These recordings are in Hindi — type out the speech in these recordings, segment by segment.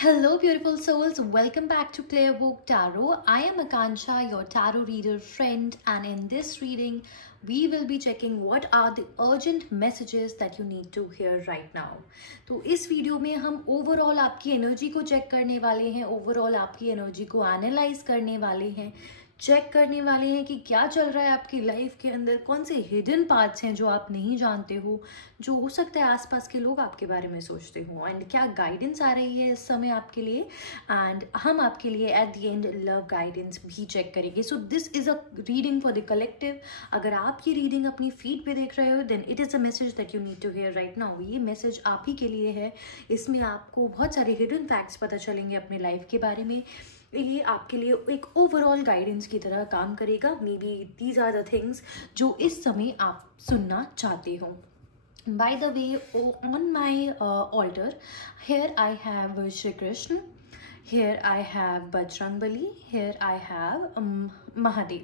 Hello, beautiful souls. Welcome back to Clearbook Tarot. I am Akansha, your tarot reader friend, and in this reading, we will be checking what are the urgent messages that you need to hear right now. तो इस वीडियो में हम ओवरऑल आपकी एनर्जी को चेक करने वाले हैं, ओवरऑल आपकी एनर्जी को एनालाइज करने वाले हैं, चेक करने वाले हैं कि क्या चल रहा है आपकी लाइफ के अंदर, कौन से हिडन पार्ट्स हैं जो आप नहीं जानते हो, जो हो सकता है आसपास के लोग आपके बारे में सोचते हो, एंड क्या गाइडेंस आ रही है इस समय आपके लिए, एंड हम आपके लिए eight the and love guidance भी चेक करेंगे. So this is a reading for the collective. अगर आप ये रीडिंग अपनी फीड पे देख रहे हो then it is a message that you need to hear right now. ये मैसेज आप ही के लिए है. इसमें आपको बहुत सारे हिडन फैक्ट्स पता चलेंगे अपने लाइफ के बारे में. ये आपके लिए एक ओवरऑल गाइडेंस की तरह काम करेगा. Maybe these are the things जो इस समय आप सुनना चाहते हो. By the way, on my altar, here I have Shri Krishna, here I have Bajrangbali, here I have Mahadev.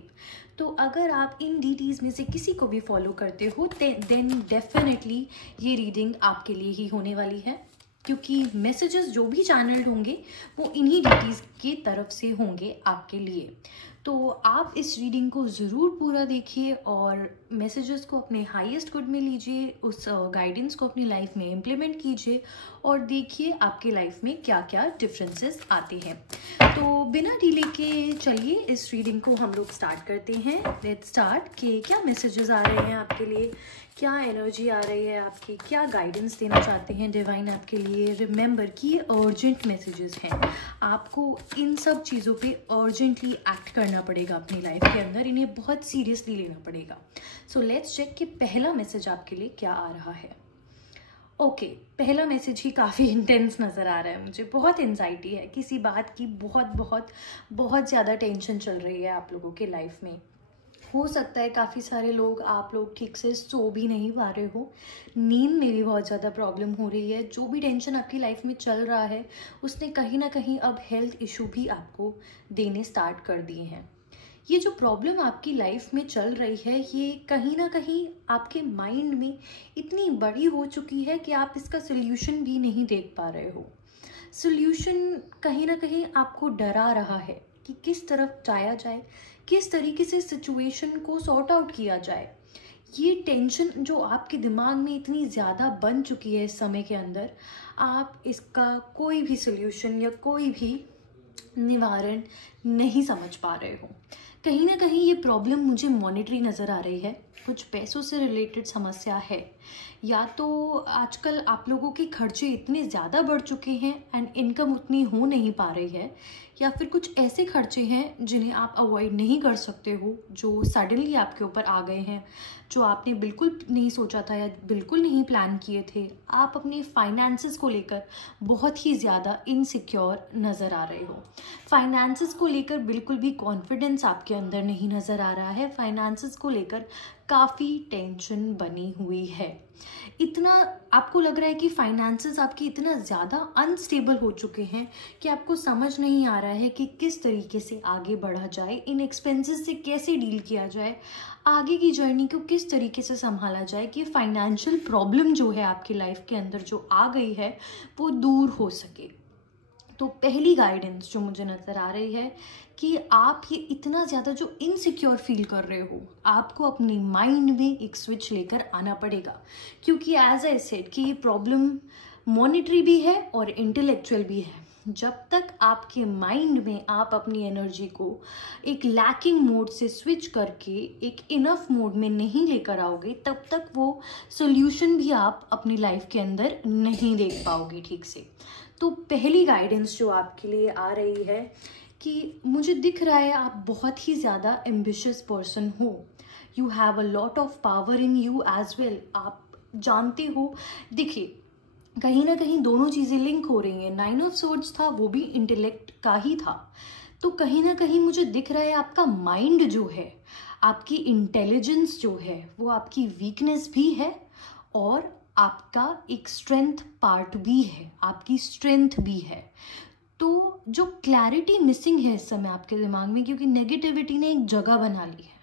तो अगर आप इन डीटीज में से किसी को भी फॉलो करते हो देन डेफिनेटली ये रीडिंग आपके लिए ही होने वाली है, क्योंकि मैसेजेस जो भी चैनल्ड होंगे वो इन्हीं डीटीज की तरफ से होंगे आपके लिए. तो आप इस रीडिंग को ज़रूर पूरा देखिए और मैसेजेस को अपने हाईएस्ट गुड में लीजिए, उस गाइडेंस को अपनी लाइफ में इम्प्लीमेंट कीजिए और देखिए आपके लाइफ में क्या क्या डिफरेंसेस आते हैं. तो बिना डिले के चलिए इस रीडिंग को हम लोग स्टार्ट करते हैं. लेट्स स्टार्ट कि क्या मैसेजेस आ रहे हैं आपके लिए, क्या एनर्जी आ रही है आपकी, क्या गाइडेंस देना चाहते हैं डिवाइन आपके लिए. रिमेंबर कि ये अर्जेंट मैसेजेस हैं. आपको इन सब चीज़ों पे अर्जेंटली एक्ट करना पड़ेगा अपनी लाइफ के अंदर, इन्हें बहुत सीरियसली लेना पड़ेगा. सो लेट्स चेक कि पहला मैसेज आपके लिए क्या आ रहा है. ओके, पहला मैसेज ही काफ़ी इंटेंस नज़र आ रहा है मुझे. बहुत एंजाइटी है किसी बात की, बहुत बहुत बहुत ज़्यादा टेंशन चल रही है आप लोगों के लाइफ में. हो सकता है काफ़ी सारे लोग, आप लोग ठीक से सो भी नहीं पा रहे हो, नींद में भी बहुत ज़्यादा प्रॉब्लम हो रही है. जो भी टेंशन आपकी लाइफ में चल रहा है उसने कहीं ना कहीं अब हेल्थ इशू भी आपको देने स्टार्ट कर दिए हैं. ये जो प्रॉब्लम आपकी लाइफ में चल रही है ये कहीं ना कहीं आपके माइंड में इतनी बड़ी हो चुकी है कि आप इसका सोल्यूशन भी नहीं देख पा रहे हो. सोल्यूशन कहीं ना कहीं आपको डरा रहा है कि किस तरफ जाया जाए, किस तरीके से सिचुएशन को सॉर्ट आउट किया जाए. ये टेंशन जो आपके दिमाग में इतनी ज़्यादा बन चुकी है इस समय के अंदर, आप इसका कोई भी सोल्यूशन या कोई भी निवारण नहीं समझ पा रहे हो. कहीं ना कहीं ये प्रॉब्लम मुझे मॉनेटरी नज़र आ रही है, कुछ पैसों से रिलेटेड समस्या है, या तो आजकल आप लोगों के खर्चे इतने ज़्यादा बढ़ चुके हैं एंड इनकम उतनी हो नहीं पा रही है, या फिर कुछ ऐसे खर्चे हैं जिन्हें आप अवॉइड नहीं कर सकते हो, जो सडनली आपके ऊपर आ गए हैं, जो आपने बिल्कुल नहीं सोचा था या बिल्कुल नहीं प्लान किए थे. आप अपने फाइनेंसेस को लेकर बहुत ही ज़्यादा इनसिक्योर नज़र आ रहे हो. फाइनेंसेस को लेकर बिल्कुल भी कॉन्फिडेंस आपके अंदर नहीं नज़र आ रहा है. फाइनेंसेस को लेकर काफ़ी टेंशन बनी हुई है. इतना आपको लग रहा है कि फाइनेंसेस आपकी इतना ज़्यादा अनस्टेबल हो चुके हैं कि आपको समझ नहीं आ रहा है कि किस तरीके से आगे बढ़ा जाए, इन एक्सपेंसेस से कैसे डील किया जाए, आगे की जर्नी को किस तरीके से संभाला जाए कि फाइनेंशियल प्रॉब्लम जो है आपकी लाइफ के अंदर जो आ गई है वो दूर हो सके. तो पहली गाइडेंस जो मुझे नज़र आ रही है कि आप ये इतना ज़्यादा जो इनसिक्योर फील कर रहे हो, आपको अपने माइंड में एक स्विच लेकर आना पड़ेगा, क्योंकि एज आई सेड कि ये प्रॉब्लम मॉनेटरी भी है और इंटेलेक्चुअल भी है. जब तक आपके माइंड में आप अपनी एनर्जी को एक लैकिंग मोड से स्विच करके एक इनफ मोड में नहीं लेकर आओगे, तब तक वो सोल्यूशन भी आप अपनी लाइफ के अंदर नहीं देख पाओगे ठीक से. तो पहली गाइडेंस जो आपके लिए आ रही है कि मुझे दिख रहा है आप बहुत ही ज़्यादा एम्बिशियस पर्सन हो. You have a lot of power in you as well. आप जानते हो, देखिए कहीं ना कहीं दोनों चीज़ें लिंक हो रही हैं. 9 ऑफ सोर्ड्स था वो भी इंटेलेक्ट का ही था. तो कहीं ना कहीं मुझे दिख रहा है आपका माइंड जो है, आपकी इंटेलिजेंस जो है वो आपकी वीकनेस भी है और आपका एक स्ट्रेंथ पार्ट भी है, आपकी स्ट्रेंथ भी है. तो जो क्लैरिटी मिसिंग है इस समय आपके दिमाग में, क्योंकि नेगेटिविटी ने एक जगह बना ली है,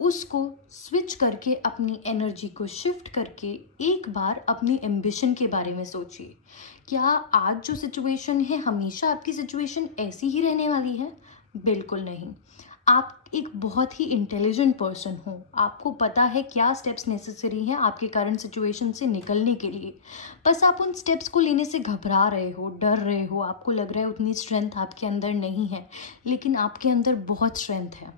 उसको स्विच करके अपनी एनर्जी को शिफ्ट करके एक बार अपनी एम्बिशन के बारे में सोचिए। क्या आज जो सिचुएशन है हमेशा आपकी सिचुएशन ऐसी ही रहने वाली है? बिल्कुल नहीं। आप एक बहुत ही इंटेलिजेंट पर्सन हो, आपको पता है क्या स्टेप्स नेसेसरी हैं आपके करंट सिचुएशन से निकलने के लिए। बस आप उन स्टेप्स को लेने से घबरा रहे हो, डर रहे हो, आपको लग रहा है उतनी स्ट्रेंथ आपके अंदर नहीं है, लेकिन आपके अंदर बहुत स्ट्रेंथ है।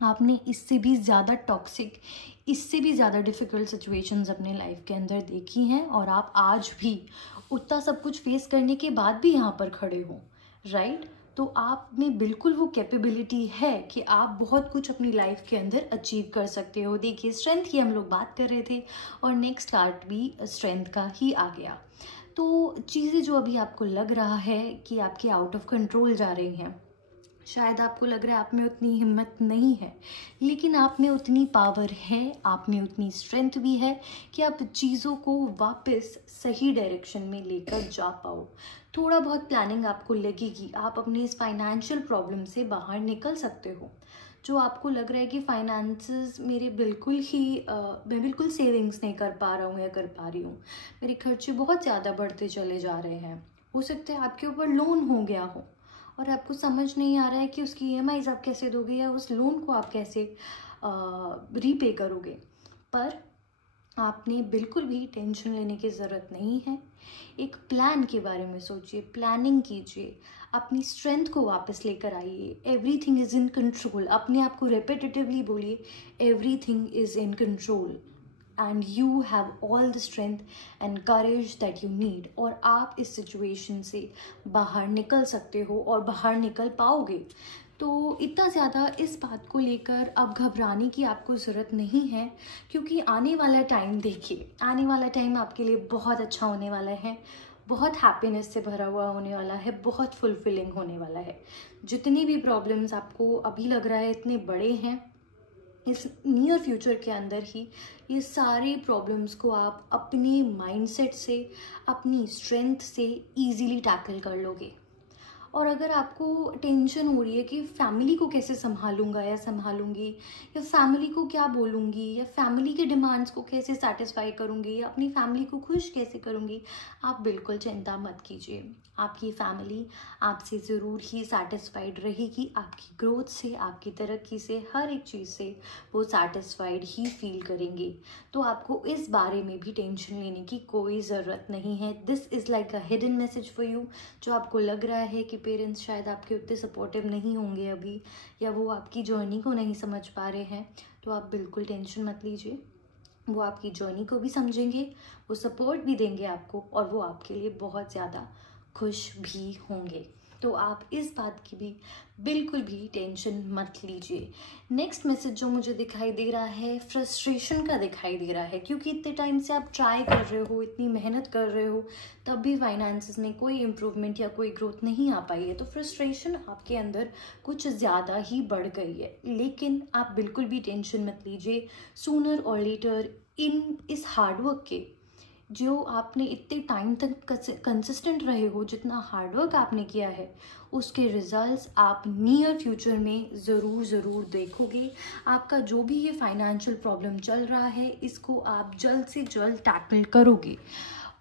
आपने इससे भी ज़्यादा टॉक्सिक, इससे भी ज़्यादा डिफ़िकल्ट सिचुएशंस अपने लाइफ के अंदर देखी हैं और आप आज भी उतना सब कुछ फेस करने के बाद भी यहाँ पर खड़े हो, राइट? तो आप में बिल्कुल वो कैपेबिलिटी है कि आप बहुत कुछ अपनी लाइफ के अंदर अचीव कर सकते हो। देखिए, स्ट्रेंथ की हम लोग बात कर रहे थे और नेक्स्ट कार्ड भी स्ट्रेंथ का ही आ गया। तो चीज़ें जो अभी आपको लग रहा है कि आपकी आउट ऑफ कंट्रोल जा रही हैं, शायद आपको लग रहा है आप में उतनी हिम्मत नहीं है, लेकिन आप में उतनी पावर है, आप में उतनी स्ट्रेंथ भी है कि आप चीज़ों को वापस सही डायरेक्शन में लेकर जा पाओ। थोड़ा बहुत प्लानिंग आपको लगेगी, आप अपनी इस फाइनेंशियल प्रॉब्लम से बाहर निकल सकते हो। जो आपको लग रहा है कि फाइनेंसेस मेरे बिल्कुल ही मैं बिल्कुल सेविंग्स नहीं कर पा रहा हूँ या कर पा रही हूँ, मेरे खर्चे बहुत ज़्यादा बढ़ते चले जा रहे हैं। हो सकता है आपके ऊपर लोन हो गया हो और आपको समझ नहीं आ रहा है कि उसकी EMIs आप कैसे दोगे या उस लोन को आप कैसे रीपे करोगे। पर आपने बिल्कुल भी टेंशन लेने की ज़रूरत नहीं है। एक प्लान के बारे में सोचिए, प्लानिंग कीजिए, अपनी स्ट्रेंथ को वापस लेकर आइए। Everything is in control. अपने आप को रेपिटेटिवली बोलिए, everything is in control and you have all the strength and courage that you need। और आप इस सिचुएशन से बाहर निकल सकते हो और बाहर निकल पाओगे। तो इतना ज़्यादा इस बात को लेकर अब घबराने की आपको ज़रूरत नहीं है, क्योंकि आने वाला टाइम देखिए, आने वाला टाइम आपके लिए बहुत अच्छा होने वाला है, बहुत हैप्पीनेस से भरा हुआ होने वाला है, बहुत फुलफिलिंग होने वाला है। जितनी भी प्रॉब्लम्स आपको अभी लग रहा है इतने बड़े हैं, इस नियर फ्यूचर के अंदर ही ये सारी प्रॉब्लम्स को आप अपने माइंडसेट से, अपनी स्ट्रेंथ से इजीली टैकल कर लोगे। और अगर आपको टेंशन हो रही है कि फैमिली को कैसे संभालूंगा या संभालूंगी, या फैमिली को क्या बोलूँगी, या फैमिली के डिमांड्स को कैसे सेटिस्फाई करूँगी, या अपनी फैमिली को खुश कैसे करूँगी, आप बिल्कुल चिंता मत कीजिए। आपकी फैमिली आपसे ज़रूर ही सेटिस्फाइड रहेगी, आपकी ग्रोथ से, आपकी तरक्की से, हर एक चीज़ से वो सेटिस्फाइड ही फील करेंगे। तो आपको इस बारे में भी टेंशन लेने की कोई ज़रूरत नहीं है। This is like a hidden message for you. जो आपको लग रहा है कि पेरेंट्स शायद आपके उतने सपोर्टिव नहीं होंगे अभी, या वो आपकी जर्नी को नहीं समझ पा रहे हैं, तो आप बिल्कुल टेंशन मत लीजिए। वो आपकी जर्नी को भी समझेंगे, वो सपोर्ट भी देंगे आपको, और वो आपके लिए बहुत ज़्यादा खुश भी होंगे। तो आप इस बात की भी बिल्कुल भी टेंशन मत लीजिए। नेक्स्ट मैसेज जो मुझे दिखाई दे रहा है, फ्रस्ट्रेशन का दिखाई दे रहा है, क्योंकि इतने टाइम से आप ट्राई कर रहे हो, इतनी मेहनत कर रहे हो, तब भी फाइनेंसेस में कोई इम्प्रूवमेंट या कोई ग्रोथ नहीं आ पाई है। तो फ्रस्ट्रेशन आपके अंदर कुछ ज़्यादा ही बढ़ गई है, लेकिन आप बिल्कुल भी टेंशन मत लीजिए। सूनर और लेटर इस हार्डवर्क के, जो आपने इतने टाइम तक कंसिस्टेंट रहे हो, जितना हार्डवर्क आपने किया है, उसके रिजल्ट्स आप नियर फ्यूचर में ज़रूर देखोगे। आपका जो भी ये फाइनेंशियल प्रॉब्लम चल रहा है, इसको आप जल्द से जल्द टैकल करोगे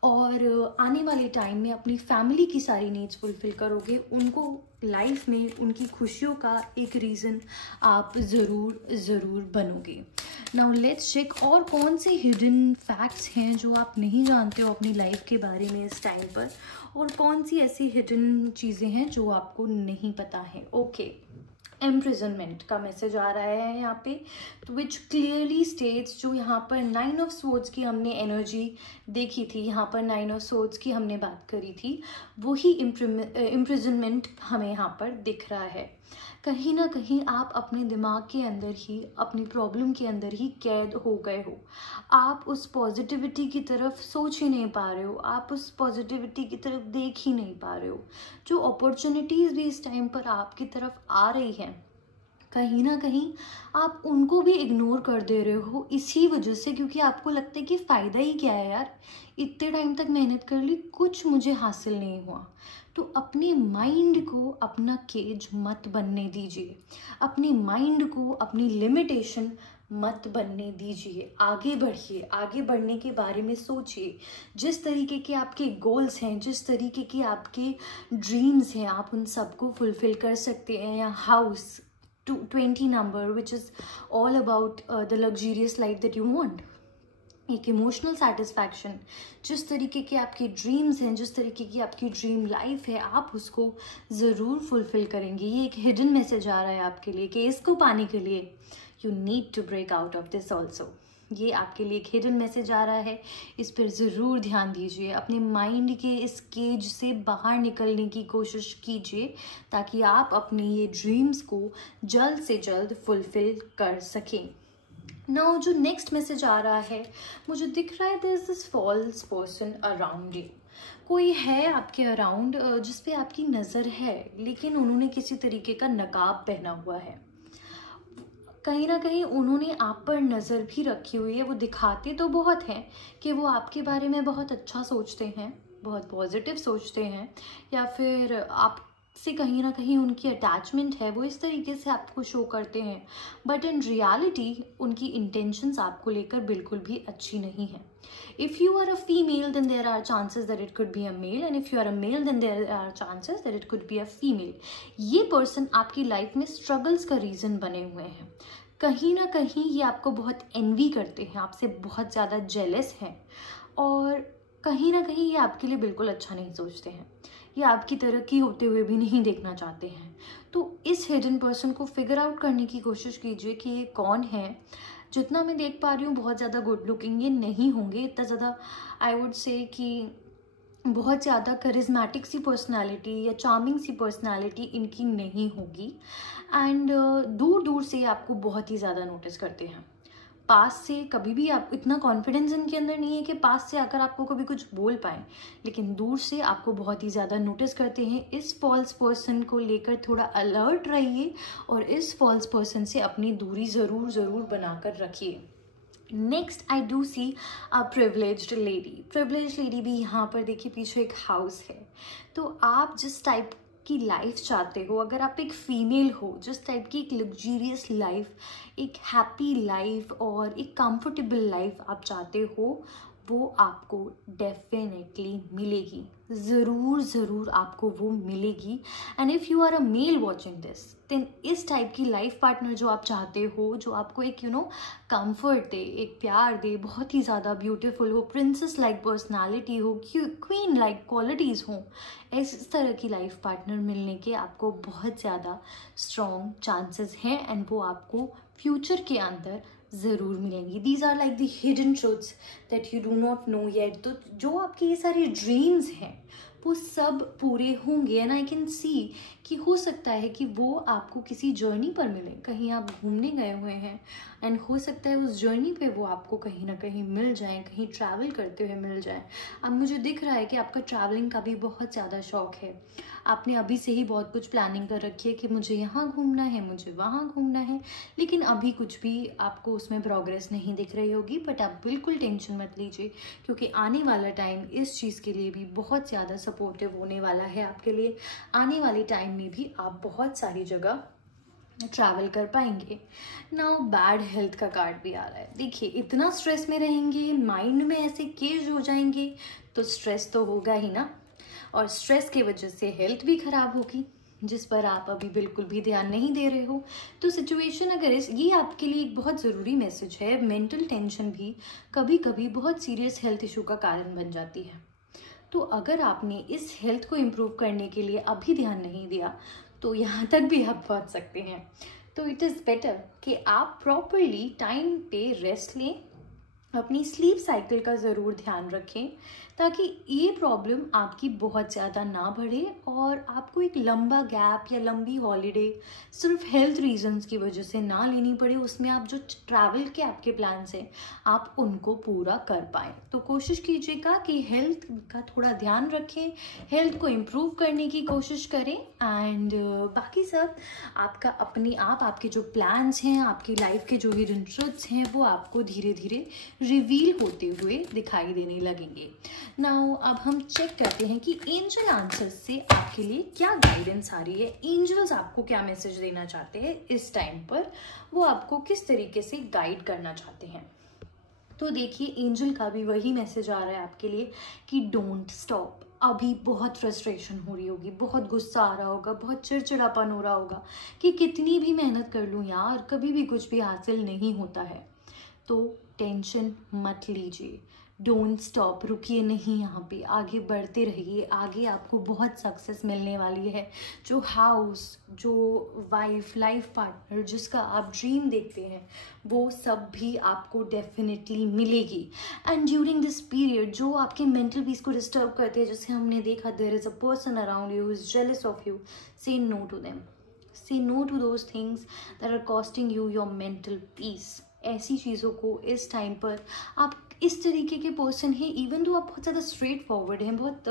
और आने वाले टाइम में अपनी फैमिली की सारी नीड्स फुलफिल करोगे। उनको लाइफ में उनकी खुशियों का एक रीज़न आप ज़रूर बनोगे। नाउ लेट्स चेक और कौन से हिडन फैक्ट्स हैं जो आप नहीं जानते हो अपनी लाइफ के बारे में इस टाइम पर, और कौन सी ऐसी हिडन चीज़ें हैं जो आपको नहीं पता है। ओके, इम्प्रिजनमेंट का मैसेज आ रहा है यहाँ पे, तो विच क्लियरली स्टेट्स, जो यहाँ पर 9 ऑफ स्वॉर्ड्स की हमने एनर्जी देखी थी, यहाँ पर 9 ऑफ स्वॉर्ड्स की हमने बात करी थी, वही इम्प्रिजनमेंट हमें यहाँ पर दिख रहा है। कहीं ना कहीं आप अपने दिमाग के अंदर ही, अपनी प्रॉब्लम के अंदर ही कैद हो गए हो। आप उस पॉजिटिविटी की तरफ सोच ही नहीं पा रहे हो, आप उस पॉजिटिविटी की तरफ देख ही नहीं पा रहे हो। जो अपॉर्चुनिटीज़ भी इस टाइम पर आपकी तरफ आ रही हैं, कहीं ना कहीं आप उनको भी इग्नोर कर दे रहे हो इसी वजह से, क्योंकि आपको लगता है कि फ़ायदा ही क्या है यार, इतने टाइम तक मेहनत कर ली, कुछ मुझे हासिल नहीं हुआ। तो अपने माइंड को अपना केज मत बनने दीजिए, अपने माइंड को अपनी लिमिटेशन मत बनने दीजिए। आगे बढ़िए, आगे बढ़ने के बारे में सोचिए। जिस तरीके के आपके गोल्स हैं, जिस तरीके के आपके ड्रीम्स हैं, आप उन सबको फुलफिल कर सकते हैं। या house 20 number which is all about the luxurious life that you want. एक इमोशनल सेटिस्फैक्शन, जिस तरीके के आपके ड्रीम्स हैं, जिस तरीके की आपकी ड्रीम लाइफ है, आप उसको ज़रूर फुलफिल करेंगे। ये एक हिडन मैसेज आ रहा है आपके लिए कि इसको पाने के लिए you need to break out of this also. ये आपके लिए एक हिडन मैसेज आ रहा है, इस पर ज़रूर ध्यान दीजिए। अपने माइंड के इस केज से बाहर निकलने की कोशिश कीजिए ताकि आप अपने ये ड्रीम्स को जल्द से जल्द फुलफिल कर सकें। नाउ जो नेक्स्ट मैसेज आ रहा है, मुझे दिख रहा है there is this false person around you. कोई है आपके अराउंड जिस पे आपकी नज़र है, लेकिन उन्होंने किसी तरीके का नकाब पहना हुआ है। कहीं ना कहीं उन्होंने आप पर नज़र भी रखी हुई है। वो दिखाते तो बहुत हैं कि वो आपके बारे में बहुत अच्छा सोचते हैं, बहुत पॉजिटिव सोचते हैं, या फिर आप से कहीं ना कहीं उनकी अटैचमेंट है, वो इस तरीके से आपको शो करते हैं। बट इन रियलिटी उनकी इंटेंशंस आपको लेकर बिल्कुल भी अच्छी नहीं है। If you are a female then there are chances that it could be a male, and if you are a male then there are chances that it could be a female. ये पर्सन आपकी लाइफ में स्ट्रगल्स का रीज़न बने हुए हैं। कहीं ना कहीं ये आपको बहुत एनवी करते हैं, आपसे बहुत ज़्यादा जेलस हैं, और कहीं ना कहीं ये आपके लिए बिल्कुल अच्छा नहीं सोचते हैं। ये आपकी तरक्की होते हुए भी नहीं देखना चाहते हैं। तो इस हिडन पर्सन को फिगर आउट करने की कोशिश कीजिए कि ये कौन है। जितना मैं देख पा रही हूँ बहुत ज़्यादा गुड लुकिंग ये नहीं होंगे, इतना ज़्यादा आई वुड से कि बहुत ज़्यादा करिज्मेटिक सी पर्सनालिटी या चार्मिंग सी पर्सनालिटी इनकी नहीं होगी। एंड दूर दूर से आपको बहुत ही ज़्यादा नोटिस करते हैं। पास से कभी भी आप इतना कॉन्फिडेंस इनके अंदर नहीं है कि पास से आकर आपको कभी कुछ बोल पाएँ, लेकिन दूर से आपको बहुत ही ज़्यादा नोटिस करते हैं। इस फॉल्स पर्सन को लेकर थोड़ा अलर्ट रहिए और इस फॉल्स पर्सन से अपनी दूरी ज़रूर बनाकर रखिए। Next I do see a privileged lady. Privileged lady भी यहाँ पर देखिए पीछे एक हाउस है। तो आप जिस टाइप की लाइफ चाहते हो, अगर आप एक फीमेल हो, जिस टाइप की एक लग्जरियस लाइफ, एक हैप्पी लाइफ और एक कंफर्टेबल लाइफ आप चाहते हो, वो आपको डेफिनेटली मिलेगी। ज़रूर आपको वो मिलेगी। And if you are a male watching this then इस टाइप की लाइफ पार्टनर जो आप चाहते हो, जो आपको एक कंफर्ट दे, एक प्यार दे, बहुत ही ज़्यादा ब्यूटीफुल हो, प्रिंसेस लाइक पर्सनालिटी हो, क्वीन लाइक क्वालिटीज़ हो, इस तरह की लाइफ पार्टनर मिलने के आपको बहुत ज़्यादा स्ट्रॉन्ग चांसेस हैं। एंड वो आपको फ्यूचर के अंदर ज़रूर मिलेंगी। These are like the hidden truths that you do not know yet. तो जो आपके ये सारे ड्रीम्स हैं वो सब पूरे होंगे। एंड आई कैन सी कि हो सकता है कि वो आपको किसी जर्नी पर मिले, कहीं आप घूमने गए हुए हैं एंड हो सकता है उस जर्नी पे वो आपको कहीं ना कहीं मिल जाएं, कहीं ट्रैवल करते हुए मिल जाएं। अब मुझे दिख रहा है कि आपका ट्रैवलिंग का भी बहुत ज़्यादा शौक है। आपने अभी से ही बहुत कुछ प्लानिंग कर रखी है कि मुझे यहाँ घूमना है, मुझे वहाँ घूमना है, लेकिन अभी कुछ भी आपको उसमें प्रोग्रेस नहीं दिख रही होगी। बट आप बिल्कुल टेंशन मत लीजिए, क्योंकि आने वाला टाइम इस चीज़ के लिए भी बहुत ज़्यादा सपोर्टिव होने वाला है आपके लिए। आने वाले टाइम में भी आप बहुत सारी जगह ट्रैवल कर पाएंगे। नाउ बैड हेल्थ का कार्ड भी आ रहा है। देखिए इतना स्ट्रेस में रहेंगे, माइंड में ऐसे केज हो जाएंगे, तो स्ट्रेस तो होगा ही ना, और स्ट्रेस की वजह से हेल्थ भी खराब होगी, जिस पर आप अभी बिल्कुल भी ध्यान नहीं दे रहे हो। तो सिचुएशन अगर ये आपके लिए एक बहुत ज़रूरी मैसेज है। मेंटल टेंशन भी कभी कभी बहुत सीरियस हेल्थ इशू का कारण बन जाती है। तो अगर आपने इस हेल्थ को इम्प्रूव करने के लिए अभी ध्यान नहीं दिया तो यहाँ तक भी आप पहुँच सकते हैं। तो इट इज़ बेटर कि आप प्रॉपरली टाइम पे रेस्ट लें, अपनी स्लीप साइकिल का ज़रूर ध्यान रखें, ताकि ये प्रॉब्लम आपकी बहुत ज़्यादा ना बढ़े और आपको एक लंबा गैप या लंबी हॉलीडे सिर्फ हेल्थ रीजंस की वजह से ना लेनी पड़े। उसमें आप जो ट्रैवल के आपके प्लान्स हैं आप उनको पूरा कर पाएँ। तो कोशिश कीजिएगा कि हेल्थ का थोड़ा ध्यान रखें, हेल्थ को इम्प्रूव करने की कोशिश करें। एंड बाकी सब आपका अपने आप, आपके जो प्लान्स हैं, आपकी लाइफ के जो हिडन ट्रुथ्स हैं, वो आपको धीरे धीरे रिवील होते हुए दिखाई देने लगेंगे। नाउ अब हम चेक करते हैं कि एंजल आंसर्स से आपके लिए क्या गाइडेंस आ रही है। एंजल्स आपको क्या मैसेज देना चाहते हैं इस टाइम पर, वो आपको किस तरीके से गाइड करना चाहते हैं। तो देखिए एंजल का भी वही मैसेज आ रहा है आपके लिए कि डोंट स्टॉप। अभी बहुत फ्रस्ट्रेशन हो रही होगी, बहुत गुस्सा आ रहा होगा, बहुत चिड़चिड़ापन हो रहा होगा कि कितनी भी मेहनत कर लूँ यार कभी भी कुछ भी हासिल नहीं होता है। तो टेंशन मत लीजिए, डोंट स्टॉप, रुकिए नहीं, यहाँ पे आगे बढ़ते रहिए। आगे आपको बहुत सक्सेस मिलने वाली है। जो हाउस, जो वाइफ, लाइफ पार्टनर जिसका आप ड्रीम देखते हैं वो सब भी आपको डेफिनेटली मिलेगी। एंड ड्यूरिंग दिस पीरियड जो आपके मेंटल पीस को डिस्टर्ब करते हैं, जैसे हमने देखा there is a person around you is jealous of you, say no to them, say no to those things that are costing you your mental peace. ऐसी चीज़ों को इस टाइम पर आप इस तरीके के पर्सन हैं, इवन तो आप बहुत ज़्यादा स्ट्रेट फॉरवर्ड हैं, बहुत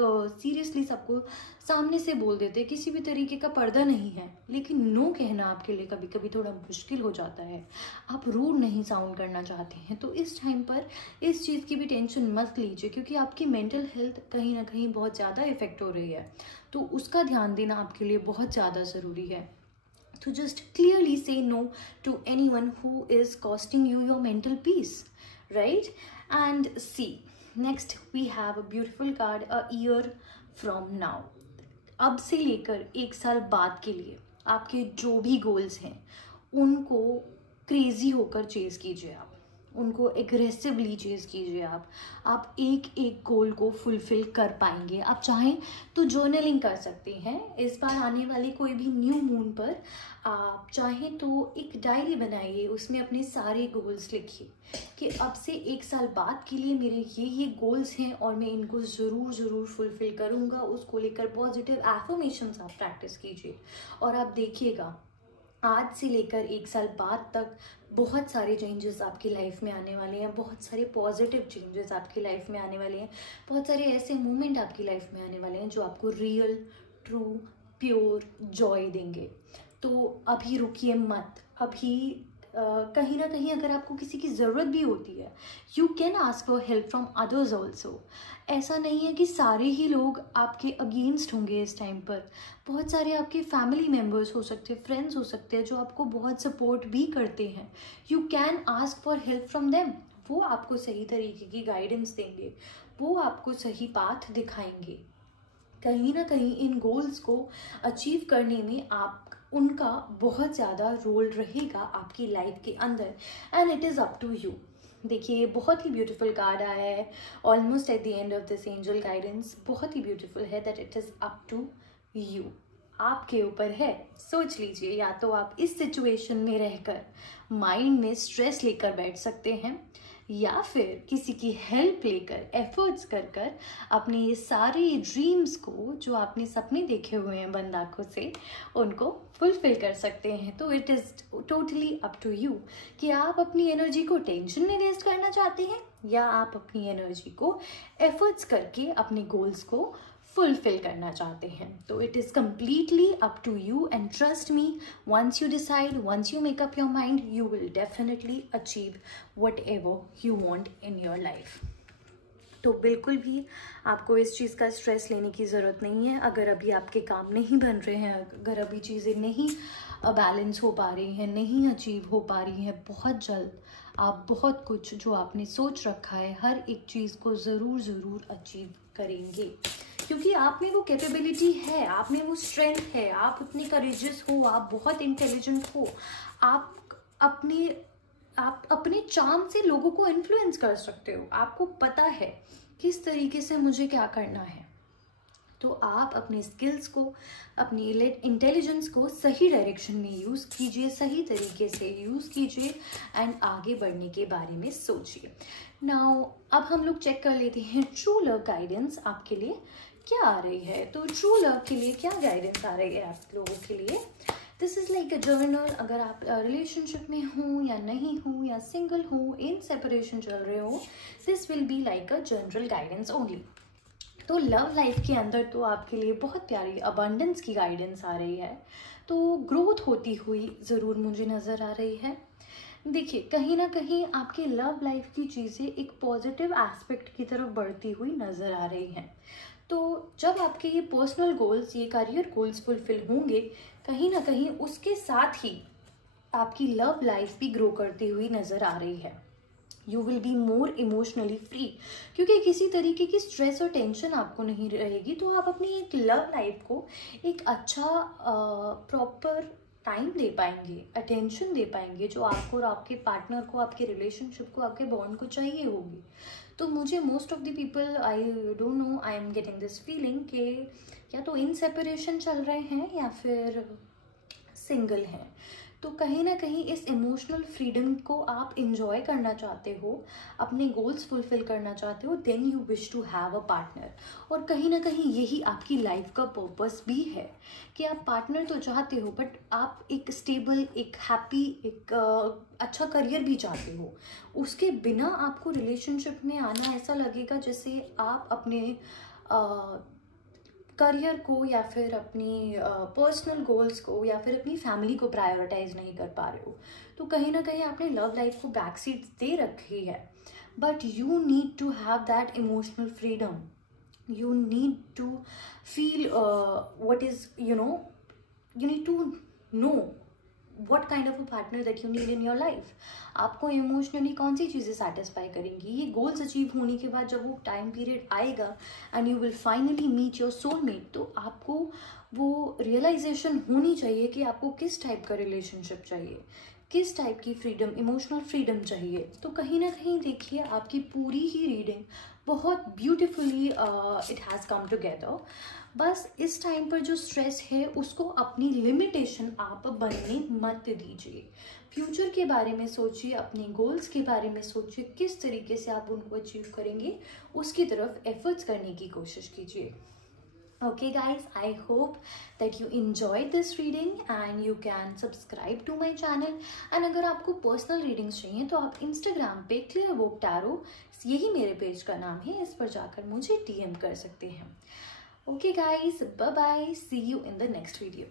सीरियसली सबको सामने से बोल देते हैं, किसी भी तरीके का पर्दा नहीं है, लेकिन नो कहना आपके लिए कभी कभी थोड़ा मुश्किल हो जाता है। आप रूड नहीं साउंड करना चाहते हैं। तो इस टाइम पर इस चीज़ की भी टेंशन मत लीजिए, क्योंकि आपकी मेंटल हेल्थ कहीं ना कहीं बहुत ज़्यादा इफेक्ट हो रही है, तो उसका ध्यान देना आपके लिए बहुत ज़्यादा ज़रूरी है। To just clearly say no to anyone who is costing you your mental peace, right? And see, next we have a beautiful card, a year from now. अब से लेकर 1 साल बाद के लिए आपके जो भी गोल्स हैं उनको क्रेजी होकर चेज कीजिए, आप उनको एग्रेसिवली चेज कीजिए। आप एक एक गोल को फुलफिल कर पाएंगे। आप चाहें तो जर्नलिंग कर सकते हैं इस बार आने वाले कोई भी न्यू मून पर। आप चाहें तो एक डायरी बनाइए, उसमें अपने सारे गोल्स लिखिए कि अब से 1 साल बाद के लिए मेरे ये गोल्स हैं और मैं इनको ज़रूर फुलफिल करूँगा। उसको लेकर पॉजिटिव एफर्मेशंस आप प्रैक्टिस कीजिए और आप देखिएगा आज से लेकर 1 साल बाद तक बहुत सारे चेंजेस आपकी लाइफ में आने वाले हैं, बहुत सारे पॉजिटिव चेंजेस आपकी लाइफ में आने वाले हैं, बहुत सारे ऐसे मोमेंट आपकी लाइफ में आने वाले हैं जो आपको रियल, ट्रू, प्योर जॉय देंगे। तो अभी रुकिए मत। अभी कहीं ना कहीं अगर आपको किसी की ज़रूरत भी होती है, you can ask for help from others also. ऐसा नहीं है कि सारे ही लोग आपके अगेंस्ट होंगे इस टाइम पर। बहुत सारे आपके फैमिली मेम्बर्स हो सकते हैं, फ्रेंड्स हो सकते हैं जो आपको बहुत सपोर्ट भी करते हैं। You can ask for help from them. वो आपको सही तरीके की गाइडेंस देंगे, वो आपको सही पाथ दिखाएंगे। कहीं ना कहीं इन गोल्स को अचीव करने में आप उनका बहुत ज़्यादा रोल रहेगा आपकी लाइफ के अंदर, and it is up to you. देखिए बहुत ही ब्यूटीफुल कार्ड आया है almost at the end of this angel guidance. बहुत ही ब्यूटीफुल है that it is up to you, आपके ऊपर है। सोच लीजिए, या तो आप इस सिचुएशन में रहकर माइंड में स्ट्रेस लेकर बैठ सकते हैं, या फिर किसी की हेल्प लेकर एफर्ट्स कर अपने ये सारे ड्रीम्स को जो आपने सपने देखे हुए हैं बंद आँखों से उनको फुलफिल कर सकते हैं। तो it is totally up to you कि आप अपनी एनर्जी को टेंशन में वेस्ट करना चाहते हैं या आप अपनी एनर्जी को एफर्ट्स करके अपने गोल्स को फुलफिल करना चाहते हैं। तो इट इज़ completely up to you, and trust me, once you decide, once you make up your mind, you will definitely achieve whatever you want in your life. तो बिल्कुल भी आपको इस चीज़ का स्ट्रेस लेने की ज़रूरत नहीं है। अगर अभी आपके काम नहीं बन रहे हैं, अगर अभी चीज़ें नहीं बैलेंस हो पा रही हैं, नहीं अचीव हो पा रही हैं, बहुत जल्द आप बहुत कुछ जो आपने सोच रखा है हर एक चीज़ को ज़रूर अचीव करेंगे, क्योंकि आप में वो कैपेबिलिटी है, आप में वो स्ट्रेंथ है, आप उतने करेजियस हो, आप बहुत इंटेलिजेंट हो, आप अपने चार्म से लोगों को इन्फ्लुएंस कर सकते हो। आपको पता है किस तरीके से मुझे क्या करना है। तो आप अपने स्किल्स को, अपनी इंटेलिजेंस को सही डायरेक्शन में यूज़ कीजिए, सही तरीके से यूज़ कीजिए एंड आगे बढ़ने के बारे में सोचिए। नाउ अब हम लोग चेक कर लेते हैं ट्रू लव गाइडेंस आपके लिए क्या आ रही है। तो ट्रू लव के लिए क्या गाइडेंस आ रही है आप लोगों के लिए। This is like a journal. अगर आप रिलेशनशिप में हो या नहीं हो, या सिंगल हो, इन सेपरेशन चल रहे हो, this will be like a general guidance only. तो लव लाइफ के अंदर तो आपके लिए बहुत प्यारी अबंडेंस की गाइडेंस आ रही है। तो ग्रोथ होती हुई ज़रूर मुझे नज़र आ रही है। देखिए, कहीं ना कहीं आपकी लव लाइफ की चीज़ें एक पॉजिटिव एस्पेक्ट की तरफ बढ़ती हुई नज़र आ रही हैं। तो जब आपके ये पर्सनल गोल्स, ये करियर गोल्स फुलफिल होंगे, कहीं ना कहीं उसके साथ ही आपकी लव लाइफ भी ग्रो करती हुई नज़र आ रही है। You will be more emotionally free, क्योंकि किसी तरीके की स्ट्रेस और टेंशन आपको नहीं रहेगी। तो आप अपनी एक लव लाइफ को एक अच्छा प्रॉपर टाइम दे पाएंगे, अटेंशन दे पाएंगे, जो आपको और आपके पार्टनर को, आपके रिलेशनशिप को, आपके बॉन्ड को चाहिए होगी। तो मुझे most of the people, I don't know, I am getting this feeling कि या तो इन सेपरेशन चल रहे हैं या फिर सिंगल हैं। तो कहीं ना कहीं इस इमोशनल फ्रीडम को आप इंजॉय करना चाहते हो, अपने गोल्स फुलफिल करना चाहते हो, then you wish to have a partner. और कहीं ना कहीं यही आपकी लाइफ का पर्पस भी है कि आप पार्टनर तो चाहते हो, बट आप एक स्टेबल, एक हैप्पी, एक अच्छा करियर भी चाहते हो। उसके बिना आपको रिलेशनशिप में आना ऐसा लगेगा जैसे आप अपने करियर को या फिर अपनी पर्सनल गोल्स को या फिर अपनी फैमिली को प्रायोरिटाइज नहीं कर पा रहे हो। तो कहीं ना कहीं आपने लव लाइफ को बैक सीट दे रखी है। But you need to have that emotional freedom, you need to feel what is, you need to know what kind of a partner that you need in your life। आपको इमोशनली कौन सी चीज़ें सेटिस्फाई करेंगी, ये गोल्स अचीव होने के बाद जब वो टाइम पीरियड आएगा and you will finally meet your soulmate, तो आपको वो रियलाइजेशन होनी चाहिए कि आपको किस टाइप का रिलेशनशिप चाहिए, किस टाइप की फ्रीडम, इमोशनल फ्रीडम चाहिए। तो कहीं ना कहीं देखिए, आपकी पूरी ही रीडिंग बहुत beautifully it has come together. बस इस टाइम पर जो स्ट्रेस है उसको अपनी लिमिटेशन आप बनने मत दीजिए। फ्यूचर के बारे में सोचिए, अपने गोल्स के बारे में सोचिए, किस तरीके से आप उनको अचीव करेंगे, उसकी तरफ एफर्ट्स करने की कोशिश कीजिए। Okay guys, I hope that you enjoyed this reading and you can subscribe to my channel। and अगर आपको पर्सनल रीडिंग्स चाहिए तो आप इंस्टाग्राम पे क्लियरबुक टैरो, यही मेरे पेज का नाम है, इस पर जाकर मुझे DM कर सकते हैं। Okay guys, bye bye, see you in the next video।